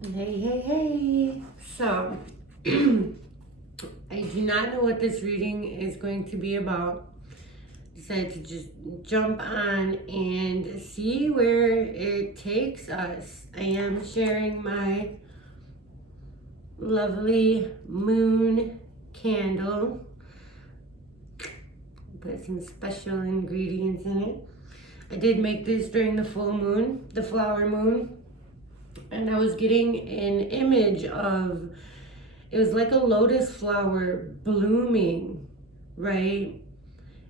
Hey, hey, hey. So, I do not know what this reading is going to be about. Decided to just jump on and see where it takes us. I am sharing my lovely moon candle. Put some special ingredients in it. I did make this during the full moon, the flower moon. And I was getting an image of, it was like a lotus flower blooming, right?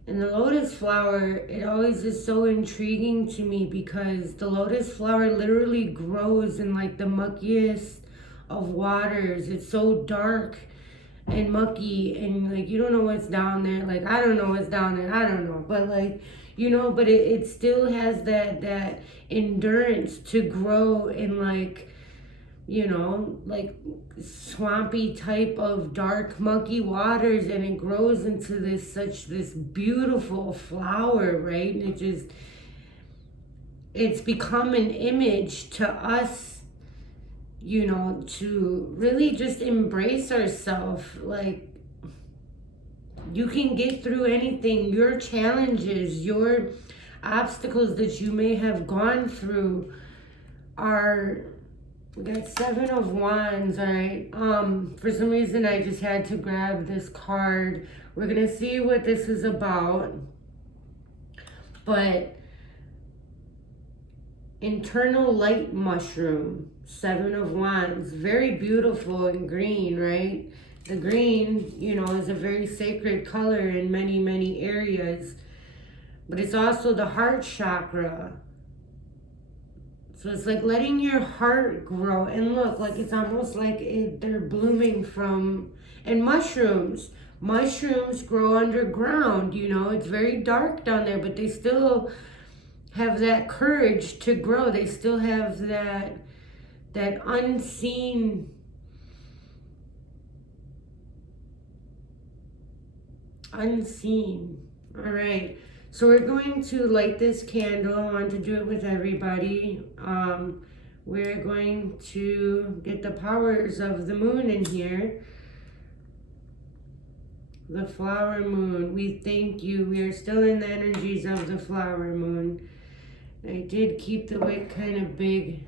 And the lotus flower, it always is so intriguing to me because the lotus flower literally grows in like the muckiest of waters. It's so dark and mucky, and like you don't know what's down there. Like I don't know what's down there. I don't know, but like but it still has that endurance to grow in like like swampy type of dark mucky waters, and it grows into this beautiful flower, right? And it's become an image to us, to really just embrace ourselves. Like you can get through anything, your challenges, your obstacles that you may have gone through are. We got 7 of Wands, all right? For some reason, I just had to grab this card. We're going to see what this is about. But internal light mushroom, 7 of Wands. Very beautiful and green, right? The green, is a very sacred color in many, many areas. But it's also the heart chakra. So it's like letting your heart grow. And look, like it's almost like they're blooming from, and mushrooms grow underground, it's very dark down there, but they still have that courage to grow. They still have that unseen, all right. So we're going to light this candle. I want to do it with everybody. We're going to get the powers of the moon in here. The flower moon, we thank you. We are still in the energies of the flower moon. I did keep the wick kind of big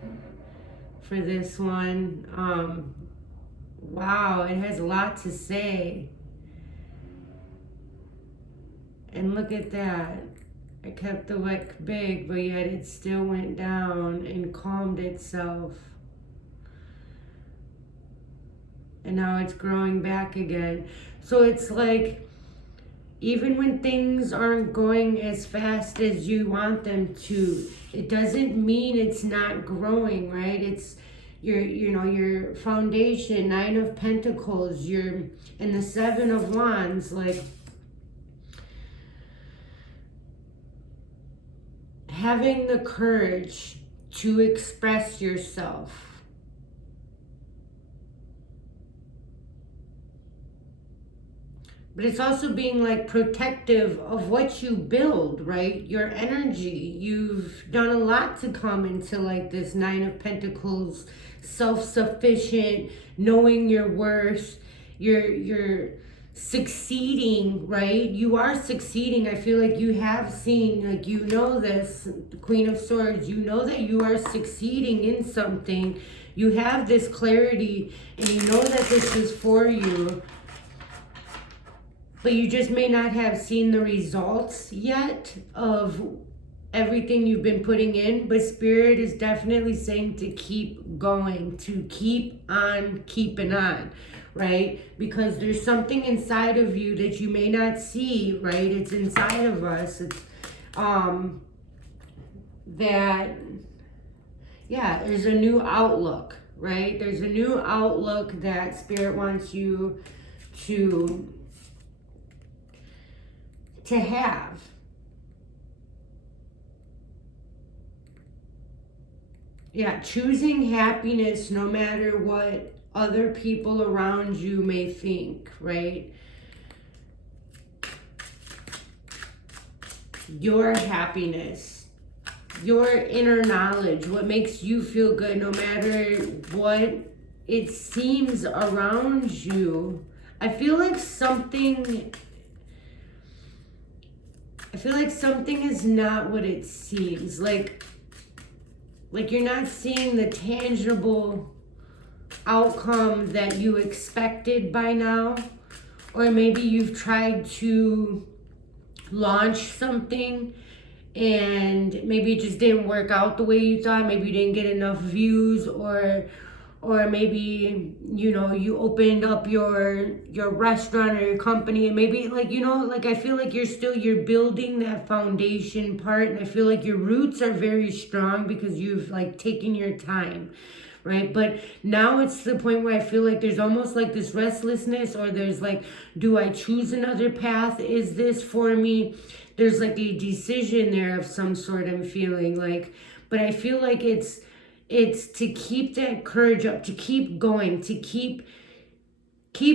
for this one. Wow, it has a lot to say. And look at that. I kept the wick big, but yet it still went down and calmed itself. And now it's growing back again. So it's like, even when things aren't going as fast as you want them to, it doesn't mean it's not growing, right? It's your foundation, 9 of Pentacles, and the 7 of Wands, like having the courage to express yourself. But it's also being like protective of what you build, right? Your energy. You've done a lot to come into like this 9 of Pentacles, self-sufficient, knowing your worth. You're succeeding, right? You are succeeding. I feel like you have seen, like this, the Queen of Swords, that you are succeeding in something. You have this clarity and you know that this is for you. But you just may not have seen the results yet of everything you've been putting in. But Spirit is definitely saying to keep going, to keep on keeping on, right? Because there's something inside of you that you may not see, right? It's inside of us. It's there's a new outlook, right? There's a new outlook that Spirit wants you to have. Yeah, choosing happiness no matter what other people around you may think, right? Your happiness. your inner knowledge, what makes you feel good, no matter what it seems around you. I feel like something is not what it seems. Like you're not seeing the tangible outcome that you expected by now. Or maybe you've tried to launch something and maybe it just didn't work out the way you thought. Maybe you didn't get enough views, or maybe, you know, you opened up your restaurant or your company, and maybe, like, you know, like, I feel like you're building that foundation part, and I feel like your roots are very strong because you've, like, taken your time, right? But now it's the point where I feel like there's almost like this restlessness, or there's like, do I choose another path? Is this for me? There's like a decision there of some sort I'm feeling like, but I feel like it's to keep that courage up, to keep going, to keep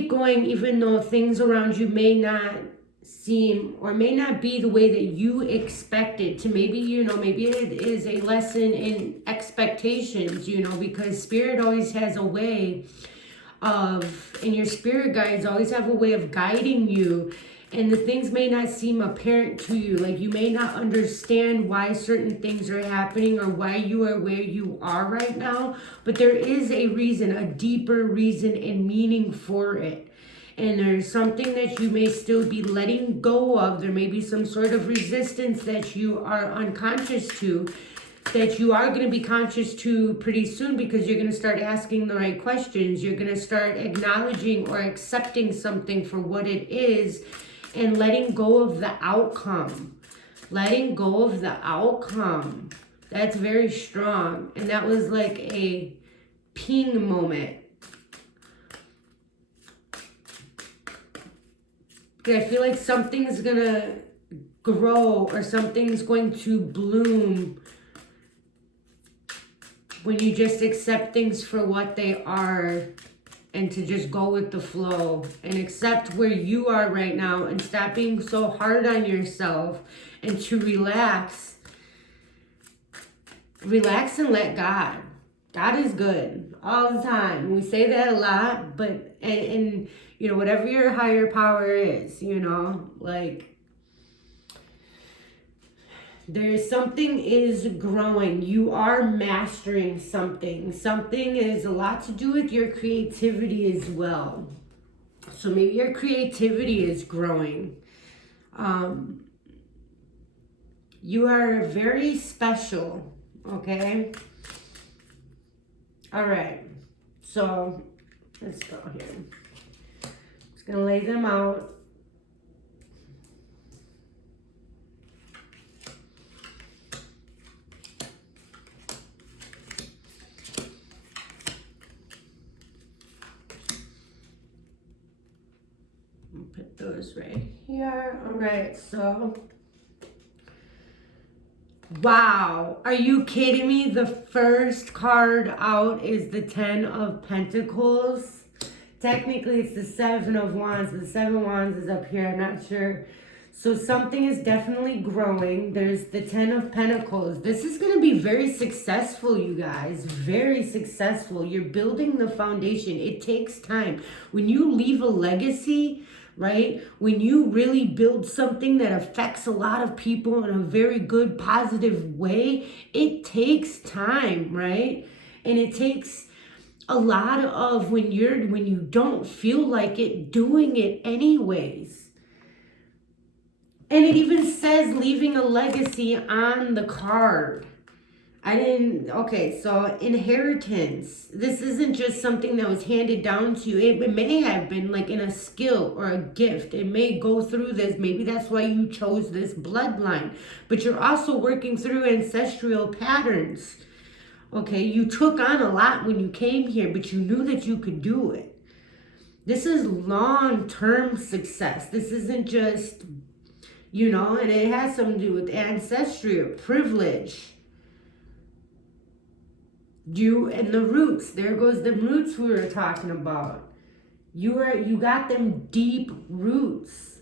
going, even though things around you may not seem or may not be the way that you expected to. Maybe, you know, maybe it is a lesson in expectations, you know, because spirit always has a way of, and your spirit guides always have a way of guiding you, and the things may not seem apparent to you. Like, you may not understand why certain things are happening or why you are where you are right now, but there is a reason, a deeper reason and meaning for it. And there's something that you may still be letting go of. There may be some sort of resistance that you are unconscious to, that you are going to be conscious to pretty soon, because you're going to start asking the right questions. You're going to start acknowledging or accepting something for what it is, and letting go of the outcome. Letting go of the outcome. That's very strong. And that was like a ping moment. I feel like something's going to grow, or something's going to bloom when you just accept things for what they are, and to just go with the flow and accept where you are right now, and stop being so hard on yourself, and to relax and let God. God is good all the time. We say that a lot, but, and you know, whatever your higher power is, you know, like, there's something is growing. You are mastering something. Something is a lot to do with your creativity as well. So maybe your creativity is growing. You are very special, okay? All right. So let's go here. Just going to lay them out. Put those right here. All right, so wow, are you kidding me? The first card out is the 10 of Pentacles. Technically, it's the 7 of Wands. The 7 of Wands is up here. I'm not sure. So something is definitely growing. There's the 10 of Pentacles. This is going to be very successful, you guys. Very successful. You're building the foundation. It takes time. When you leave a legacy, right? When you really build something that affects a lot of people in a very good, positive way, it takes time, right? And it takes a lot of, when you don't feel like it, doing it anyways. And it even says leaving a legacy on the card. Okay, so inheritance. This isn't just something that was handed down to you. It may have been like in a skill or a gift. It may go through this. Maybe that's why you chose this bloodline. But you're also working through ancestral patterns. Okay, you took on a lot when you came here, but you knew that you could do it. This is long-term success. This isn't just, you know, and it has something to do with ancestry or privilege. You and the roots. There goes the roots we were talking about. You got them deep roots.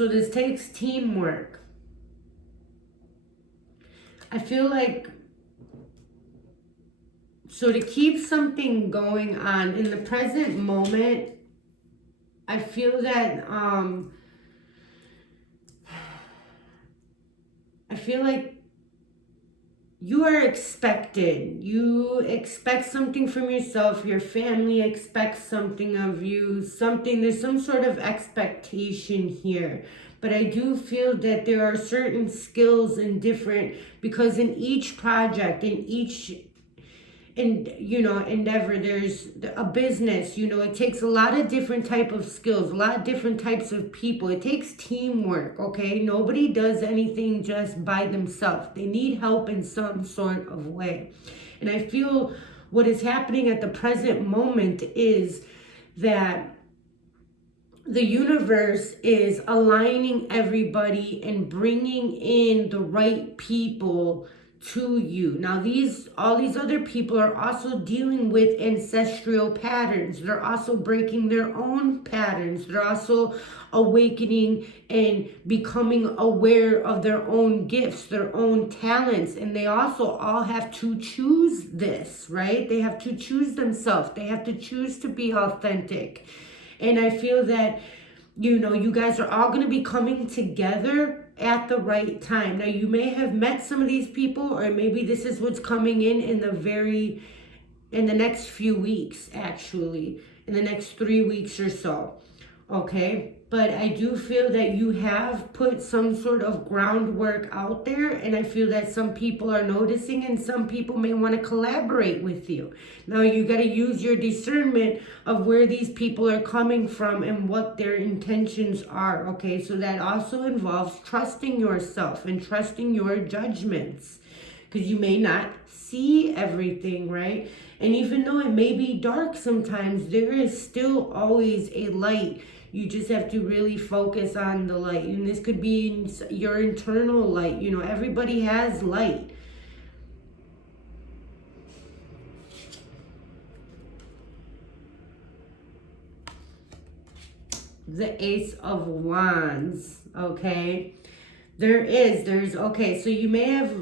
So this takes teamwork. I feel like, so to keep something going on in the present moment, I feel that I feel like you are expected. You expect something from yourself. Your family expects something of you. There's some sort of expectation here. But I do feel that there are certain skills and different, because in each project, in each endeavor, there's a business, it takes a lot of different type of skills, a lot of different types of people. It takes teamwork. Okay, nobody does anything just by themselves. They need help in some sort of way. And I feel what is happening at the present moment is that the universe is aligning everybody and bringing in the right people to you. Now, all these other people are also dealing with ancestral patterns. They're also breaking their own patterns. They're also awakening and becoming aware of their own gifts, their own talents. And they also all have to choose this, right? They have to choose themselves. They have to choose to be authentic. And I feel that, you guys are all going to be coming together at the right time. Now, you may have met some of these people, or maybe this is what's coming in the next few weeks, actually, in the next 3 weeks or so. Okay, but I do feel that you have put some sort of groundwork out there, and I feel that some people are noticing, and some people may want to collaborate with you. Now, you got to use your discernment of where these people are coming from and what their intentions are. Okay, so that also involves trusting yourself and trusting your judgments, because you may not see everything, right? And even though it may be dark sometimes, there is still always a light. You just have to really focus on the light. And this could be your internal light. Everybody has light. The Ace of Wands, okay? Okay, so you may have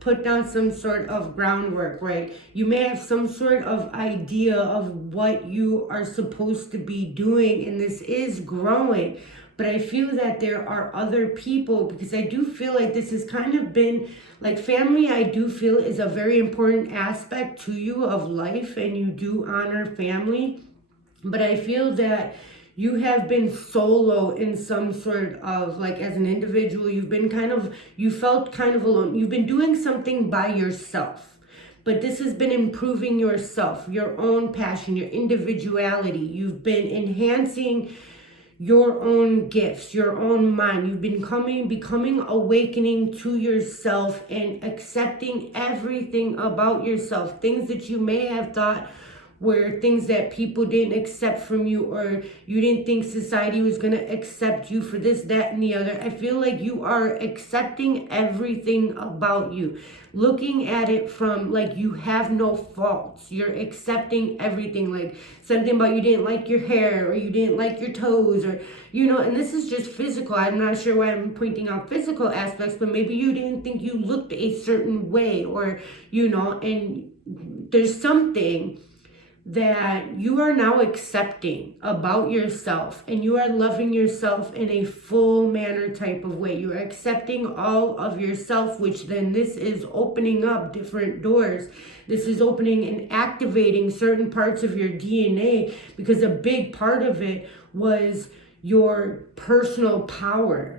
put down some sort of groundwork, right? You may have some sort of idea of what you are supposed to be doing, and this is growing. But I feel that there are other people, because I do feel like this has kind of been, like, family, I do feel is a very important aspect to you of life, and you do honor family. But I feel that you have been solo in some sort of, like, as an individual, you felt kind of alone. You've been doing something by yourself, but this has been improving yourself, your own passion, your individuality. You've been enhancing your own gifts, your own mind. You've been becoming awakening to yourself and accepting everything about yourself. Things that you may have thought were things that people didn't accept from you, or you didn't think society was going to accept you for this, that, and the other. I feel like you are accepting everything about you, looking at it from, like, you have no faults. You're accepting everything, like something about you didn't like your hair, or you didn't like your toes, or and this is just physical. I'm not sure why I'm pointing out physical aspects, but maybe you didn't think you looked a certain way, or and there's something that you are now accepting about yourself, and you are loving yourself in a full manner type of way. You are accepting all of yourself, which then this is opening up different doors. This is opening and activating certain parts of your DNA, because a big part of it was your personal power.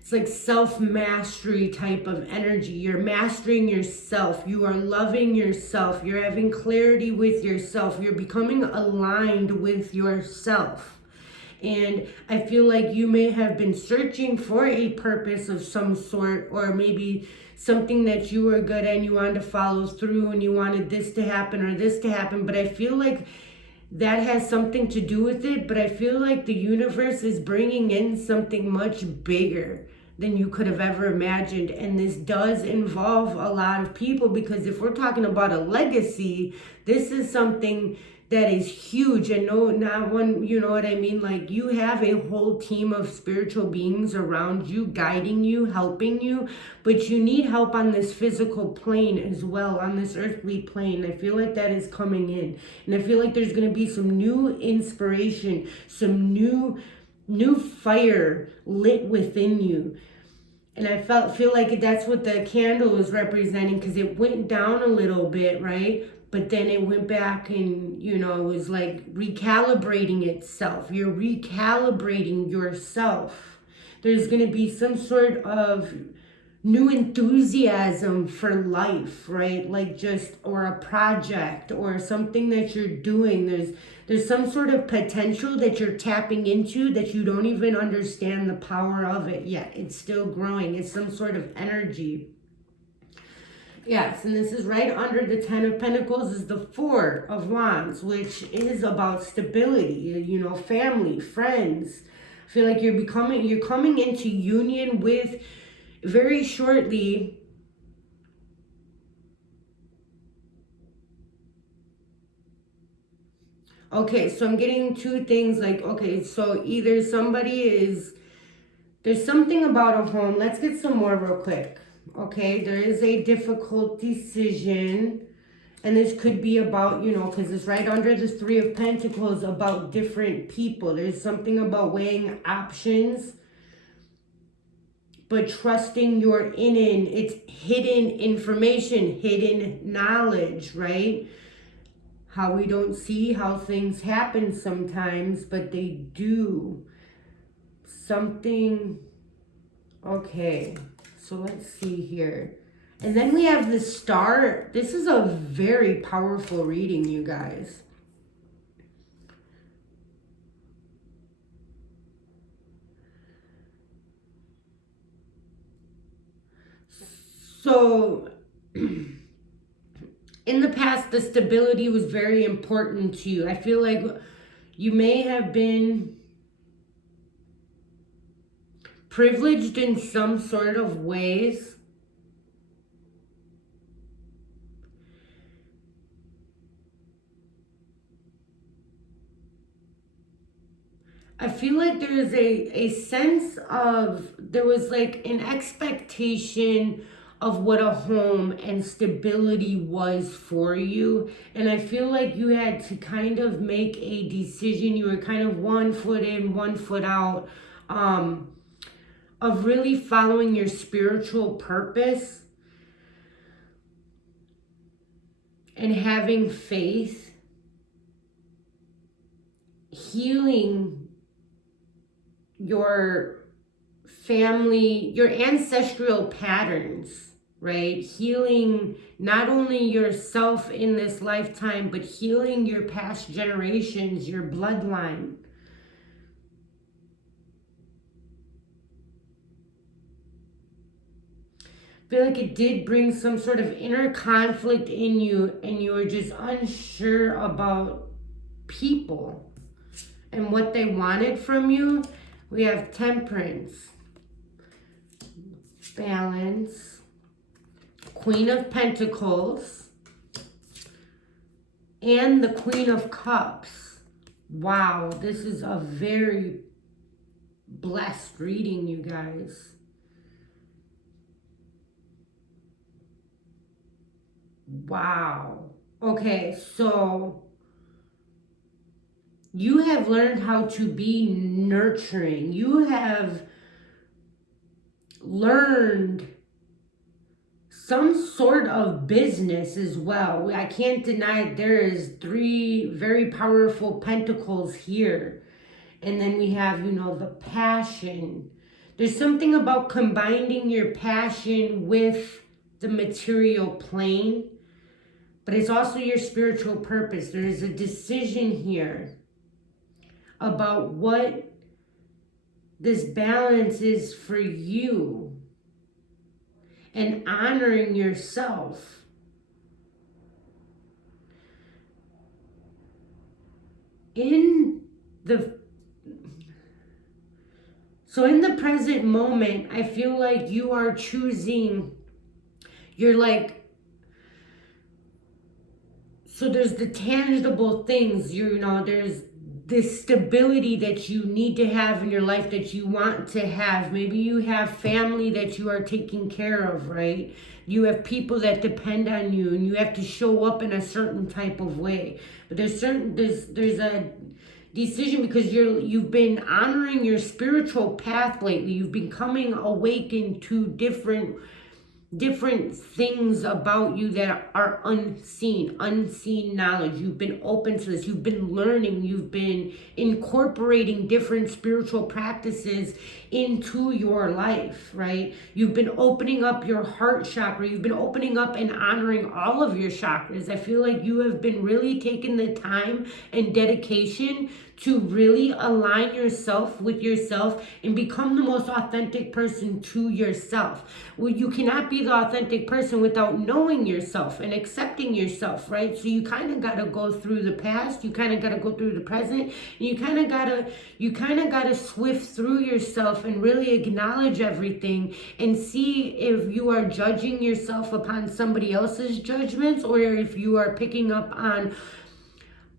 It's like self-mastery type of energy. You're mastering yourself. You are loving yourself. You're having clarity with yourself. You're becoming aligned with yourself. And I feel like you may have been searching for a purpose of some sort, or maybe something that you were good at and you wanted to follow through, and you wanted this to happen or this to happen. But I feel like that has something to do with it. But I feel like the universe is bringing in something much bigger than you could have ever imagined. And this does involve a lot of people, because if we're talking about a legacy, this is something that is huge, and no, not one, you know what I mean? Like, you have a whole team of spiritual beings around you, guiding you, helping you, but you need help on this physical plane as well, on this earthly plane. I feel like that is coming in, and I feel like there's going to be some new inspiration, some new fire lit within you. And I feel like that's what the candle is representing, because it went down a little bit, right? But then it went back, and, you know, it was like recalibrating itself. You're recalibrating yourself. There's going to be some sort of new enthusiasm for life, right? Like, just, or a project or something that you're doing. There's some sort of potential that you're tapping into that you don't even understand the power of it yet. It's still growing. It's some sort of energy. Yes, and this is right under the Ten of Pentacles is the Four of Wands, which is about stability, you know, family, friends. I feel like you're coming into union with, very shortly, okay, so I'm getting two things, like, okay, so either there's something about a home. Let's get some more real quick. Okay, there is a difficult decision, and this could be about, you know, because it's right under the Three of Pentacles, about different people. There's something about weighing options, but trusting your it's hidden information, hidden knowledge, right? How we don't see how things happen sometimes, but they do. Something, okay, so let's see here. And then we have the Star. This is a very powerful reading, you guys. So, in the past, the stability was very important to you. I feel like you may have been privileged in some sort of ways. I feel like there is a sense of, there was like an expectation of what a home and stability was for you. And I feel like you had to kind of make a decision. You were kind of 1 foot in, 1 foot out, of really following your spiritual purpose and having faith, healing your family, your ancestral patterns, right? Healing not only yourself in this lifetime, but healing your past generations, your bloodline. I feel like it did bring some sort of inner conflict in you, and you were just unsure about people and what they wanted from you. We have Temperance, Balance, Queen of Pentacles, and the Queen of Cups. Wow, this is a very blessed reading, you guys. Wow. Okay, so you have learned how to be nurturing. You have learned some sort of business as well. I can't deny there is 3 very powerful pentacles here. And then we have, you know, the passion. There's something about combining your passion with the material plane, but it's also your spiritual purpose. There is a decision here about what this balance is for you, and honoring yourself. In the present moment, I feel like you are choosing, you're like So there's the tangible things, there's this stability that you need to have in your life, that you want to have. Maybe you have family that you are taking care of, right? You have people that depend on you, and you have to show up in a certain type of way. But there's a decision, because you've been honoring your spiritual path lately. You've been coming awakened to different things about you that are unseen knowledge. You've been open to this. You've been learning. You've been incorporating different spiritual practices into your life, right? You've been opening up your heart chakra. You've been opening up and honoring all of your chakras. I feel like you have been really taking the time and dedication to really align yourself with yourself and become the most authentic person to yourself. Well, you cannot be the authentic person without knowing yourself and accepting yourself, right? So you kind of got to go through the past, you kind of got to go through the present, and you kind of got to swift through yourself and really acknowledge everything and see if you are judging yourself upon somebody else's judgments, or if you are picking up on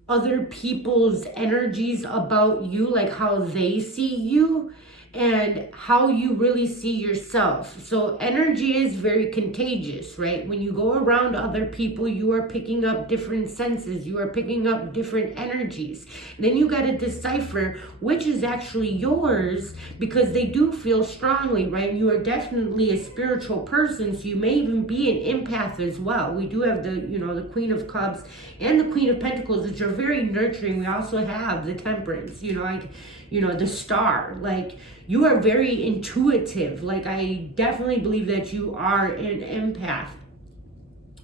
other people's energies about you, like how they see you and how you really see yourself. So energy is very contagious, right? When you go around other people, you are picking up different senses, you are picking up different energies. And then you got to decipher which is actually yours, because they do feel strongly, right? You are definitely a spiritual person, so you may even be an empath as well. We do have the Queen of Cups and the Queen of Pentacles, which are very nurturing. We also have the Temperance, the Star. Like, you are very intuitive. Like, I definitely believe that you are an empath.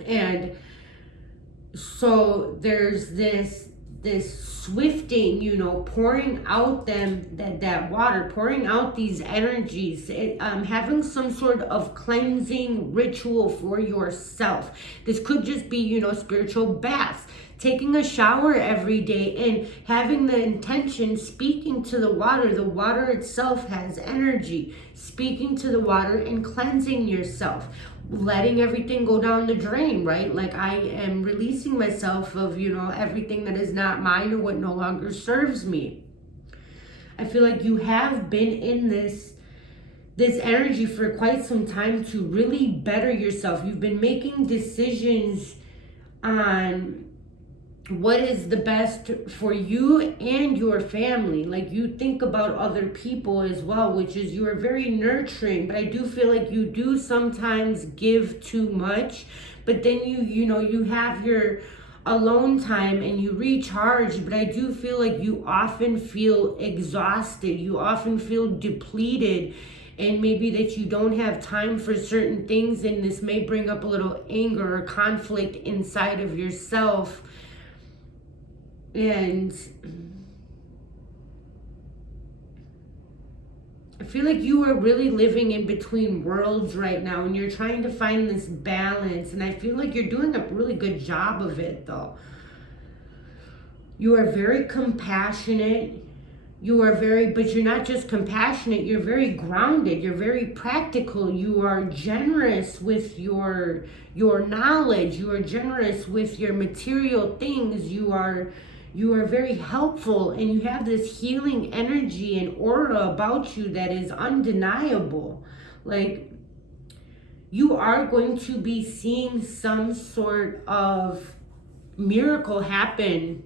And so there's this swifting, pouring out that water, pouring out these energies, having some sort of cleansing ritual for yourself. This could just be, spiritual baths, taking a shower every day and having the intention, speaking to the water. The water itself has energy. Speaking to the water and cleansing yourself, letting everything go down the drain, right? Like, I am releasing myself of, everything that is not mine or what no longer serves me. I feel like you have been in this energy for quite some time to really better yourself. You've been making decisions on what is the best for you and your family. Like, you think about other people as well, which is, you are very nurturing, but I do feel like you do sometimes give too much. But then you have your alone time and you recharge, but I do feel like you often feel exhausted, you often feel depleted, and maybe that you don't have time for certain things, and this may bring up a little anger or conflict inside of yourself. And I feel like you are really living in between worlds right now, and you're trying to find this balance, and I feel like you're doing a really good job of it, though. You are very compassionate. But you're not just compassionate, you're very grounded, you're very practical, you are generous with your knowledge, you are generous with your material things, you are very helpful, and you have this healing energy and aura about you that is undeniable. Like, you are going to be seeing some sort of miracle happen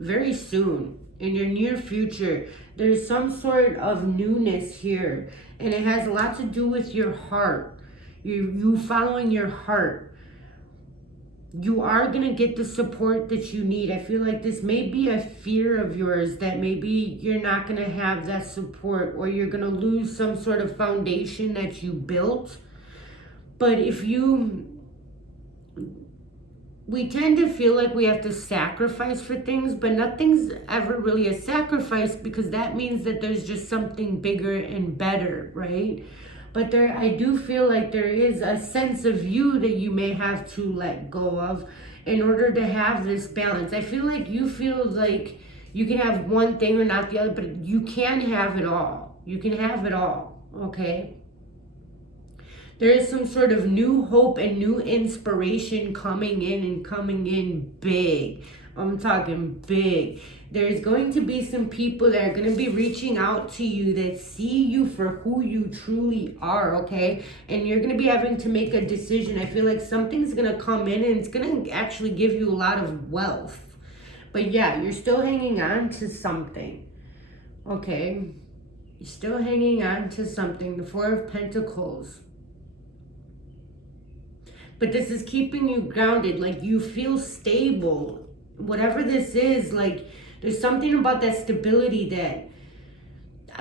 very soon. In your near future, there's some sort of newness here, and it has a lot to do with your heart. You following your heart. You are going to get the support that you need. I feel like this may be a fear of yours, that maybe you're not going to have that support, or you're going to lose some sort of foundation that you built. But we tend to feel like we have to sacrifice for things, but nothing's ever really a sacrifice, because that means that there's just something bigger and better, right? But I do feel like there is a sense of you that you may have to let go of in order to have this balance. I feel like you feel like you can have one thing or not the other, but you can have it all. You can have it all, okay? There is some sort of new hope and new inspiration coming in, and coming in big. I'm talking big. There's going to be some people that are going to be reaching out to you that see you for who you truly are, okay? And you're going to be having to make a decision. I feel like something's going to come in and it's going to actually give you a lot of wealth. But yeah, you're still hanging on to something, okay? You're still hanging on to something. The Four of Pentacles. But this is keeping you grounded. Like, you feel stable. Whatever this is, like, there's something about that stability that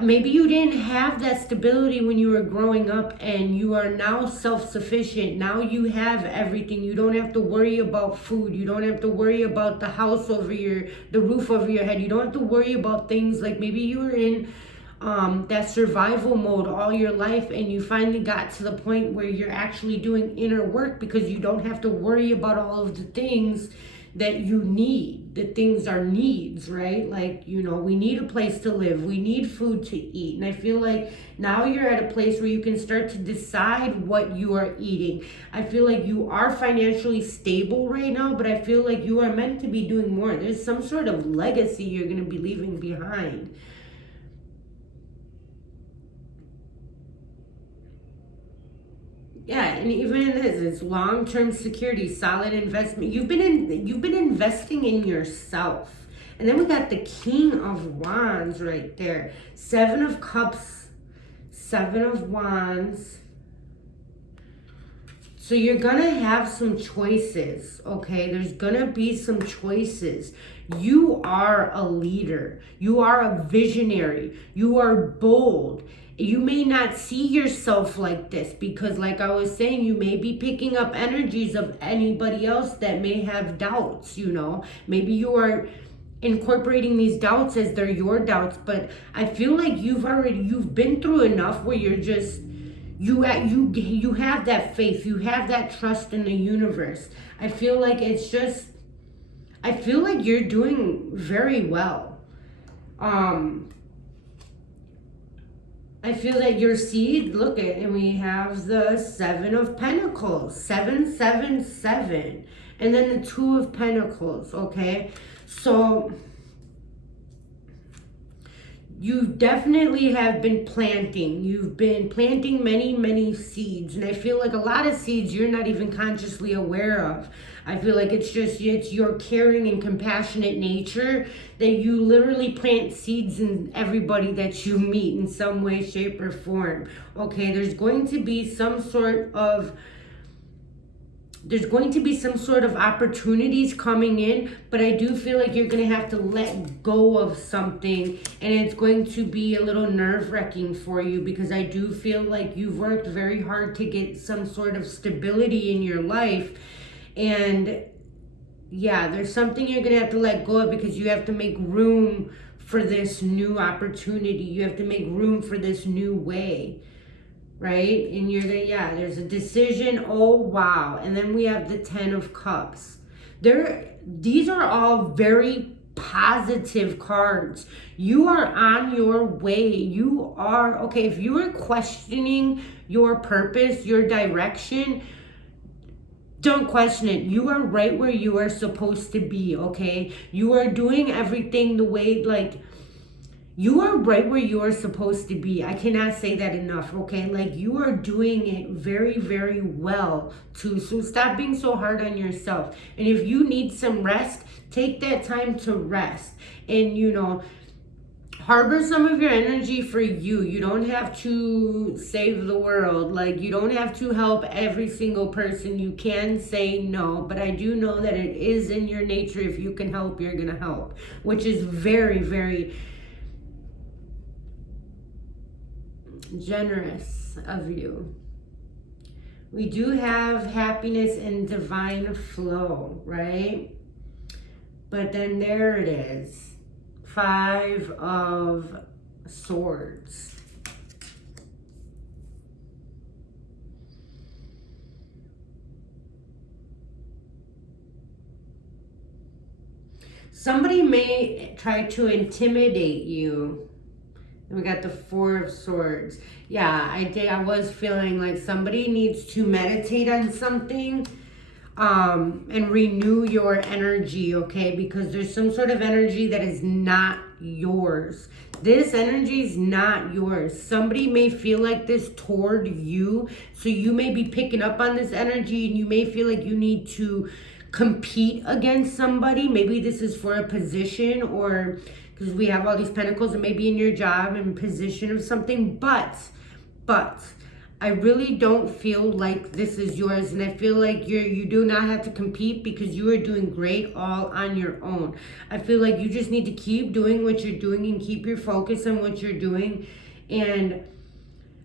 maybe you didn't have that stability when you were growing up, and you are now self-sufficient. Now you have everything. You don't have to worry about food. You don't have to worry about the house over the roof over your head. You don't have to worry about things like maybe you were in that survival mode all your life, and you finally got to the point where you're actually doing inner work because you don't have to worry about all of the things that you need. The things are needs, right? Like, you know, we need a place to live, we need food to eat. And I feel like now you're at a place where you can start to decide what you are eating. I feel like you are financially stable right now, but I feel like you are meant to be doing more. There's some sort of legacy you're going to be leaving behind. Yeah, and even in this, it's long-term security, solid investment. You've been investing in yourself. And then we got the King of Wands right there. Seven of Cups, Seven of Wands. So you're gonna have some choices, okay? There's gonna be some choices. You are a leader. You are a visionary. You are bold. You may not see yourself like this because, like I was saying, you may be picking up energies of anybody else that may have doubts, you know? Maybe you are incorporating these doubts as they're your doubts, but I feel like you've been through enough where you're just, you have that faith, you have that trust in the universe. I feel like I feel like you're doing very well. I feel that your seed, look at, and we have the Seven of Pentacles, 777, and then the Two of Pentacles, okay? So you definitely have been planting. You've been planting many, many seeds. And I feel like a lot of seeds you're not even consciously aware of. I feel like it's your caring and compassionate nature that you literally plant seeds in everybody that you meet in some way, shape, or form. Okay, there's going to be some sort of opportunities coming in, but I do feel like you're going to have to let go of something, and it's going to be a little nerve-wracking for you because I do feel like you've worked very hard to get some sort of stability in your life, and yeah, there's something you're going to have to let go of because you have to make room for this new opportunity. You have to make room for this new way. Right? And you're gonna, yeah, there's a decision. Oh, wow. And then we have the Ten of Cups. These are all very positive cards. You are on your way. You are, okay, if you are questioning your purpose, your direction, don't question it. You are right where you are supposed to be, okay? You are doing everything the way, like, you are right where you are supposed to be. I cannot say that enough, okay? Like, you are doing it very, very well too. So stop being so hard on yourself. And if you need some rest, take that time to rest. And, you know, harbor some of your energy for you. You don't have to save the world. Like, you don't have to help every single person. You can say no. But I do know that it is in your nature. If you can help, you're going to help. Which is very, very generous of you. We do have happiness and divine flow, right? But then there it is, Five of Swords. Somebody may try to intimidate you And we got the Four of Swords. Yeah, I was feeling like somebody needs to meditate on something and renew your energy, okay? Because there's some sort of energy that is not yours. This energy is not yours. Somebody may feel like this toward you, so you may be picking up on this energy and you may feel like you need to compete against somebody. Maybe this is for a position, or because we have all these pentacles, and maybe in your job and position of something, but I really don't feel like this is yours, and I feel like you do not have to compete because you are doing great all on your own. I feel like you just need to keep doing what you're doing and keep your focus on what you're doing. And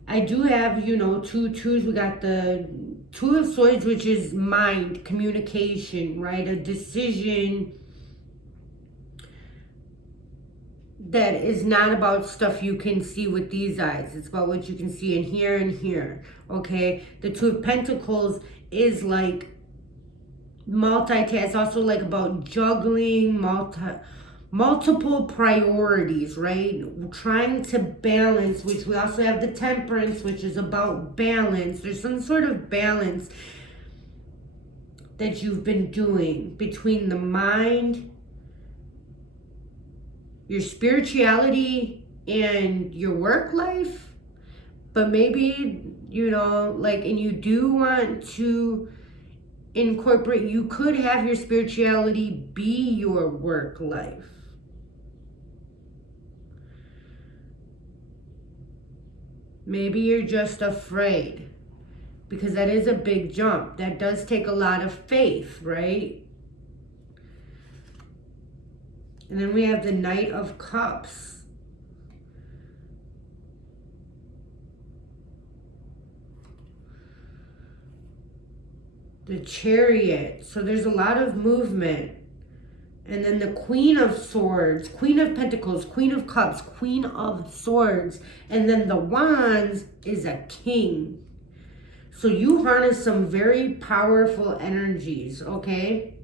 I do have, two twos. We got the Two of Swords, which is mind, communication, right? A decision that is not about stuff you can see with these eyes. It's about what you can see in here and here, okay? The Two of Pentacles is like multitask. It's also like about juggling multiple priorities, right? Trying to balance, which we also have the Temperance, which is about balance. There's some sort of balance that you've been doing between the mind, your spirituality, and your work life. But maybe, and you do want to incorporate, you could have your spirituality be your work life. Maybe you're just afraid, because that is a big jump. That does take a lot of faith, right? And then we have the Knight of Cups. The Chariot. So there's a lot of movement. And then the Queen of Swords, Queen of Pentacles, Queen of Cups, Queen of Swords. And then the Wands is a King. So you harness some very powerful energies, okay?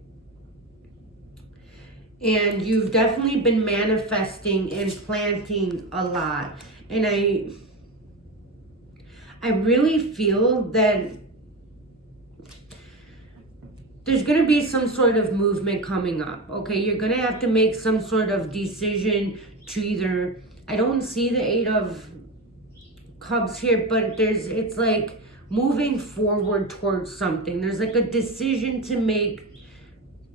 And you've definitely been manifesting and planting a lot. And I really feel that there's going to be some sort of movement coming up, okay? You're going to have to make some sort of decision to either, I don't see the Eight of Cups here, but it's like moving forward towards something. There's like a decision to make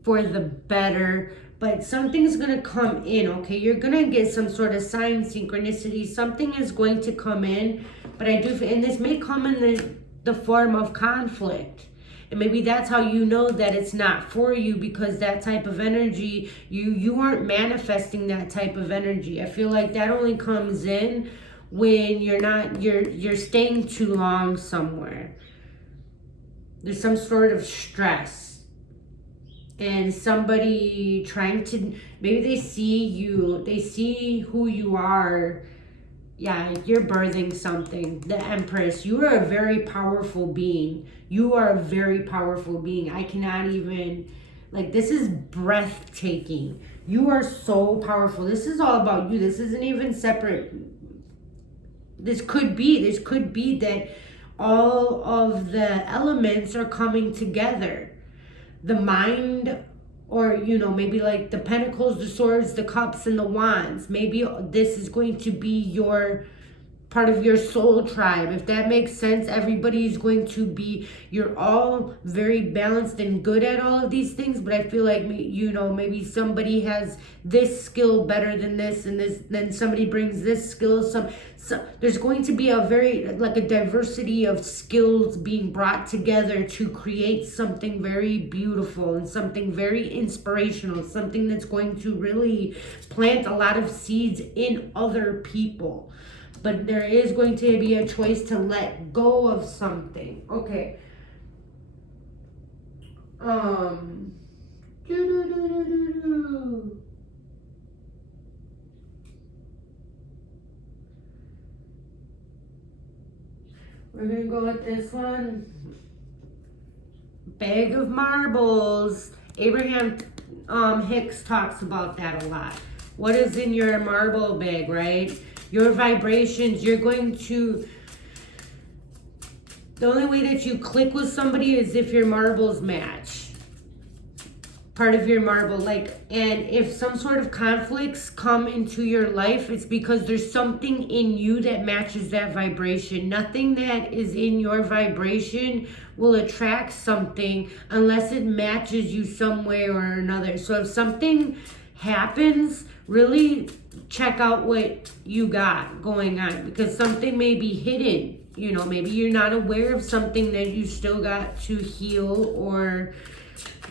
for the better, but something's going to come in, okay? You're going to get some sort of sign, synchronicity. Something is going to come in, but and this may come in the form of conflict. And maybe that's how you know that it's not for you, because that type of energy, you aren't manifesting that type of energy. I feel like that only comes in when you're staying too long somewhere. There's some sort of stress. And somebody trying to, maybe they see you, they see who you are. Yeah, you're birthing something. The Empress, you are a very powerful being. You are a very powerful being. I cannot even, this is breathtaking. You are so powerful. This is all about you. This isn't even separate. This could be that all of the elements are coming together. The mind, or maybe like the Pentacles, the Swords, the Cups, and the Wands. Maybe this is going to be your part of your soul tribe, if that makes sense. Everybody is going to be, you're all very balanced and good at all of these things, but I feel like maybe somebody has this skill better than this, and then somebody brings this skill. So there's going to be a very a diversity of skills being brought together to create something very beautiful and something very inspirational, something that's going to really plant a lot of seeds in other people. But there is going to be a choice to let go of something. Okay. We're going to go with this one. Bag of Marbles. Abraham Hicks talks about that a lot. What is in your marble bag, right? Your vibrations, you're going to, the only way that you click with somebody is if your marbles match. Part of your marble, like, and if some sort of conflicts come into your life, it's because there's something in you that matches that vibration. Nothing that is in your vibration will attract something unless it matches you some way or another. So if something happens, really check out what you got going on, because something may be hidden. You know, maybe you're not aware of something that you still got to heal, or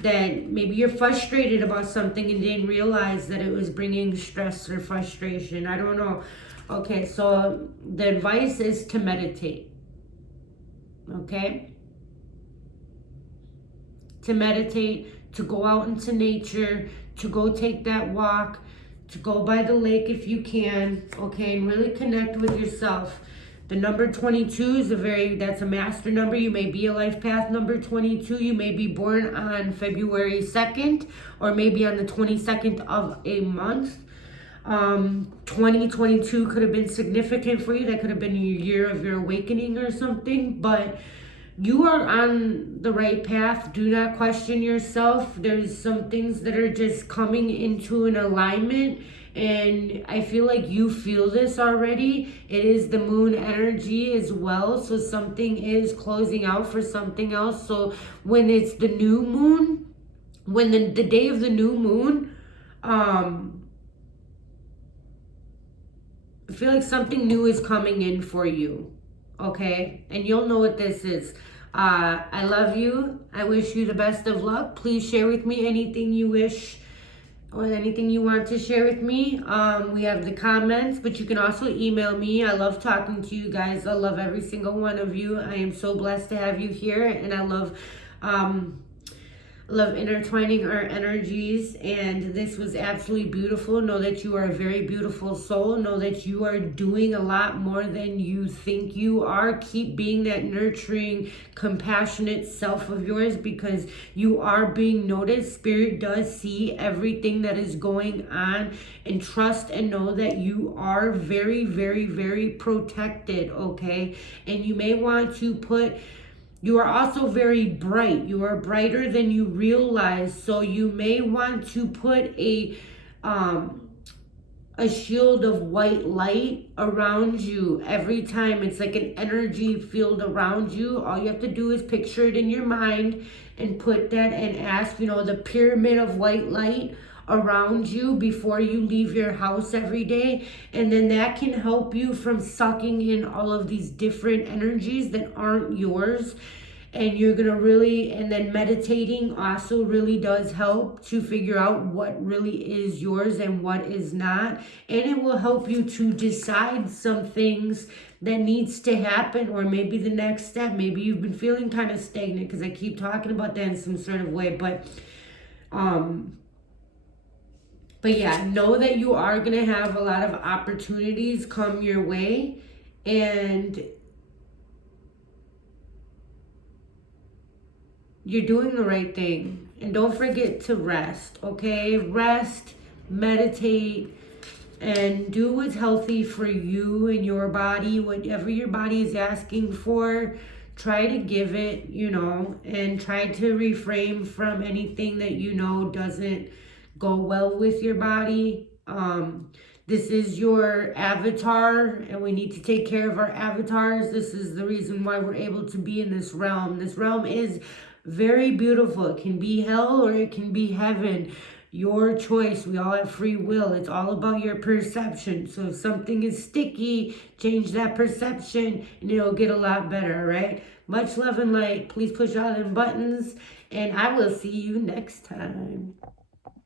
that maybe you're frustrated about something and didn't realize that it was bringing stress or frustration. I don't know. Okay, so the advice is to meditate. Okay? To meditate, to go out into nature, to go take that walk, to go by the lake if you can, okay, and really connect with yourself. The number 22 is that's a master number. You may be a life path number 22. You may be born on February 2nd, or maybe on the 22nd of a month. 2022 could have been significant for you. That could have been your year of your awakening or something, but you are on the right path. Do not question yourself. There's some things that are just coming into an alignment, and I feel like you feel this already. It is the moon energy as well, so something is closing out for something else. So when it's the new moon, when the day of the new moon, I feel like something new is coming in for you, okay? And you'll know what this is. I love you. I wish you the best of luck. Please share with me anything you wish or anything you want to share with me. We have the comments, but you can also email me. I love talking to you guys. I love every single one of you. I am so blessed to have you here, and I love intertwining our energies, and this was absolutely beautiful. Know that you are a very beautiful soul. Know that you are doing a lot more than you think you are. Keep being that nurturing, compassionate self of yours, because you are being noticed. Spirit does see everything that is going on, and trust and know that you are very, very, very protected, okay? And you may want to you are also very bright. You are brighter than you realize. So you may want to put a shield of white light around you every time. It's like an energy field around you. All you have to do is picture it in your mind and put that and ask, the pyramid of white light around you before you leave your house every day, and then that can help you from sucking in all of these different energies that aren't yours. And you're gonna really, and then meditating also really does help to figure out what really is yours and what is not, and it will help you to decide some things that needs to happen, or maybe the next step. Maybe you've been feeling kind of stagnant, because I keep talking about that in some sort of way, but yeah, know that you are going to have a lot of opportunities come your way, and you're doing the right thing. And don't forget to rest, okay? Rest, meditate, and do what's healthy for you and your body. Whatever your body is asking for, try to give it, and try to refrain from anything that doesn't go well with your body. This is your avatar, and we need to take care of our avatars. This is the reason why we're able to be in this realm. This realm is very beautiful. It can be hell or it can be heaven. Your choice. We all have free will. It's all about your perception. So if something is sticky, change that perception and it'll get a lot better, right? Much love and light. Please push all them buttons, and I will see you next time.